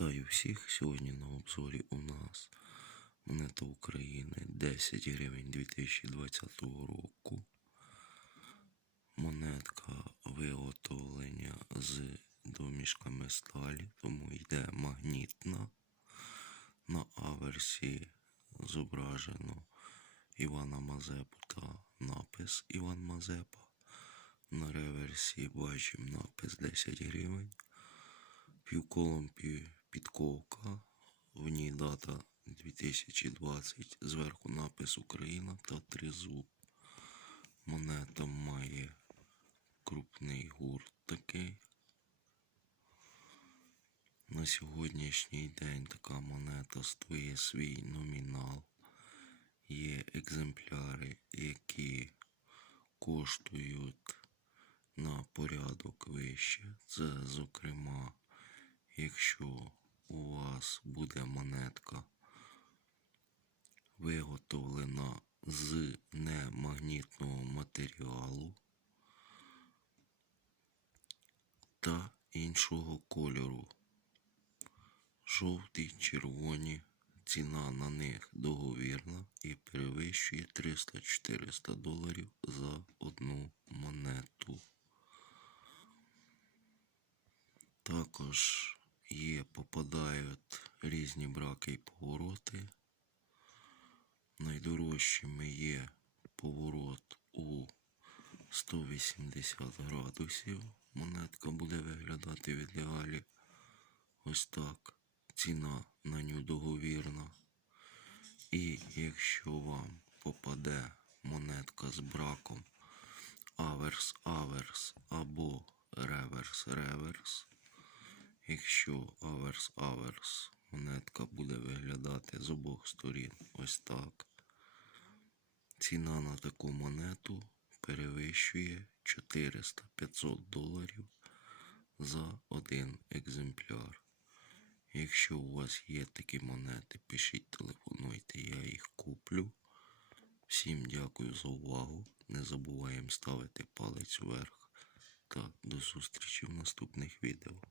Вітаю всіх! Сьогодні на обзорі у нас монета України 10 гривень 2020 року. Монетка виготовлення з домішками сталі, тому йде магнітна. На аверсі зображено Івана Мазепу та напис Іван Мазепа. На реверсі бачимо напис 10 гривень півколом пів підковка. В ній дата 2020. Зверху напис Україна та тризуб. Монета має крупний гурт такий. На сьогоднішній день така монета стоїть свій номінал. Є екземпляри, які коштують на порядок вище. Це, зокрема, якщо у вас буде монетка виготовлена з немагнітного матеріалу та іншого кольору. Жовті, червоні, ціна на них договірна і перевищує 300-400 доларів за одну монету. Також є, попадають різні браки і повороти. Найдорожчими є поворот у 180 градусів. Монетка буде виглядати в ідеалі. Ось так. Ціна на нього договірна. І якщо вам попаде монетка з браком аверс-аверс або реверс-реверс, якщо аверс-аверс монетка буде виглядати з обох сторін ось так, ціна на таку монету перевищує 400-500 доларів за один екземпляр. Якщо у вас є такі монети, пишіть, телефонуйте, я їх куплю. Всім дякую за увагу. Не забуваємо ставити палець вверх та до зустрічі в наступних відео.